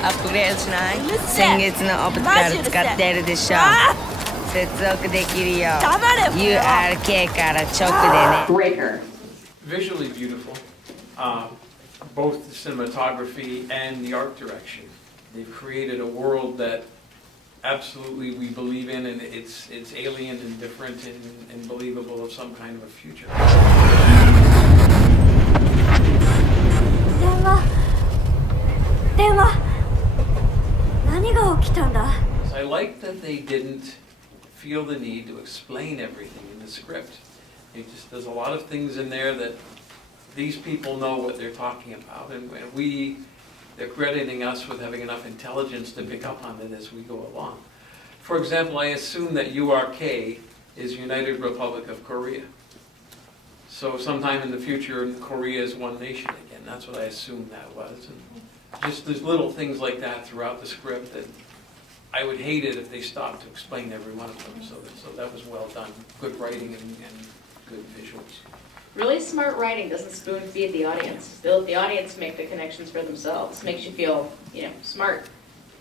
アップグレードしない？先月のオプティカル使ってるでしょ。接続できるよ。URK から直でね。Breaker. Visually beautiful, both the cinematography and the art direction. They've created a world that absolutely we believe in, and it's alien and different and believable of some kind of a future. 電話何が起きたんだ？ I like that they didn't feel the need to explain everything in the script. There's a lot of things in there that these people know what they're talking about, and they're crediting us with having enough intelligence to pick up on it as we go along. For example, I assume that URK is United Republic of Korea. So sometime in the future, Korea is one nation again. That's what I assumed that was. And just there's little things like that throughout the script that I would hate it if they stopped to explain every one of them. So that was well done. Good writing and good visuals. Really smart writing doesn't spoon feed the audience. They let the audience make the connections for themselves. Makes you feel, smart.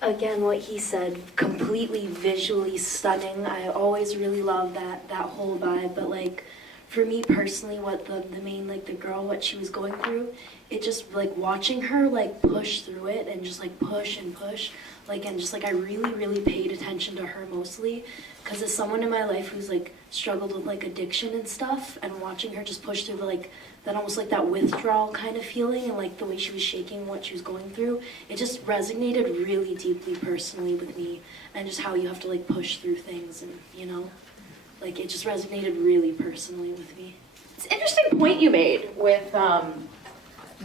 Again, what he said, completely visually stunning. I always really love that whole vibe, but like for me personally, what the main, like the girl, what she was going through, it just like watching her like push through it and just like push and push, like, and just like I really paid attention to her mostly, because as someone in my life who's like struggled with like addiction and stuff, and watching her just push through like that almost like that withdrawal kind of feeling, and like the way she was shaking what she was going through, it just resonated really deeply personally with me, and just how you have to like push through things, and like it just resonated really personally with me. It's an interesting point you made with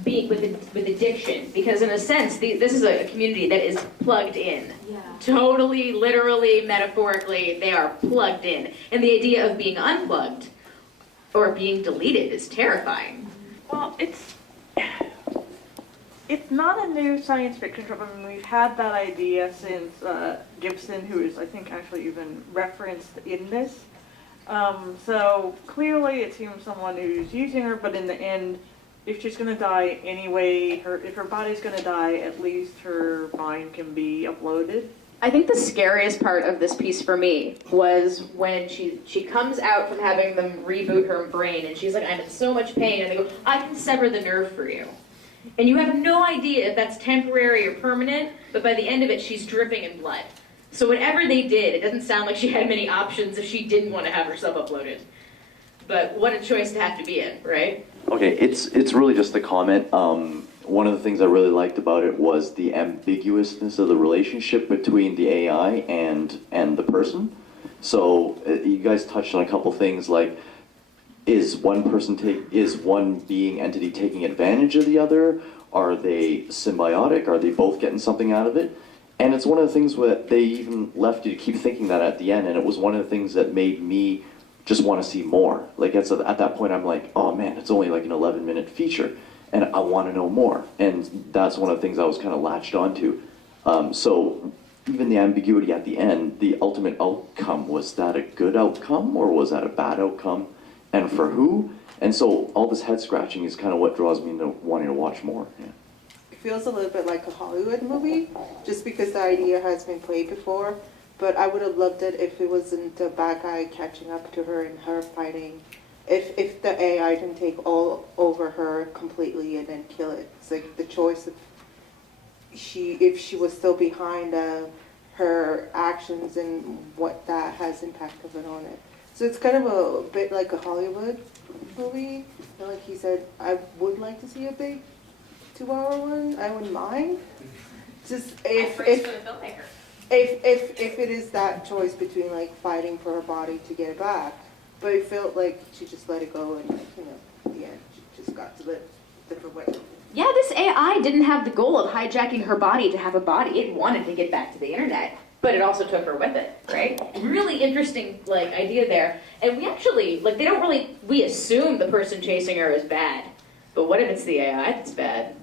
with addiction, because in a sense, this is a community that is plugged in. Yeah. Totally, literally, metaphorically, they are plugged in. And the idea of being unplugged or being deleted is terrifying. Well, it's not a new science fiction trope. I mean, we've had that idea since Gibson, who is, I think, actually even referenced in this. So clearly it seems someone who's using her, but in the end, if she's going to die anyway, if her body's going to die, at least her mind can be uploaded. I think the scariest part of this piece for me was when she comes out from having them reboot her brain, and she's like, I'm in so much pain, and they go, I can sever the nerve for you. And you have no idea if that's temporary or permanent, but by the end of it, she's dripping in blood. So whatever they did, it doesn't sound like she had many options if she didn't want to have herself uploaded. But what a choice to have to be in, right? Okay, it's really just a comment. One of the things I really liked about it was the ambiguousness of the relationship between the AI and the person. So you guys touched on a couple things like, is one being entity taking advantage of the other? Are they symbiotic? Are they both getting something out of it? And it's one of the things that they even left you to keep thinking that at the end, and it was one of the things that made me just want to see more. Like at that point I'm like, oh man, it's only like an 11-minute feature, and I want to know more. And that's one of the things I was kind of latched onto. So even the ambiguity at the end, the ultimate outcome, was that a good outcome or was that a bad outcome? And for who? And so all this head scratching is kind of what draws me into wanting to watch more. Yeah. It feels a little bit like a Hollywood movie, just because the idea has been played before. But I would have loved it if it wasn't the bad guy catching up to her and her fighting. If the AI didn't take all over her completely and then kill it. It's like the choice of if she was still behind her actions and what that has impacted on it. So it's kind of a bit like a Hollywood movie. And like he said, I would like to see a big 2-hour one. I wouldn't mind. Just if it is that choice between like fighting for her body to get it back, but it felt like she just let it go, and in the end she just got to live a different way. Yeah, this AI didn't have the goal of hijacking her body to have a body. It wanted to get back to the internet, but it also took her with it, right? Really interesting idea there. And we actually we assume the person chasing her is bad, but what if it's the AI that's bad?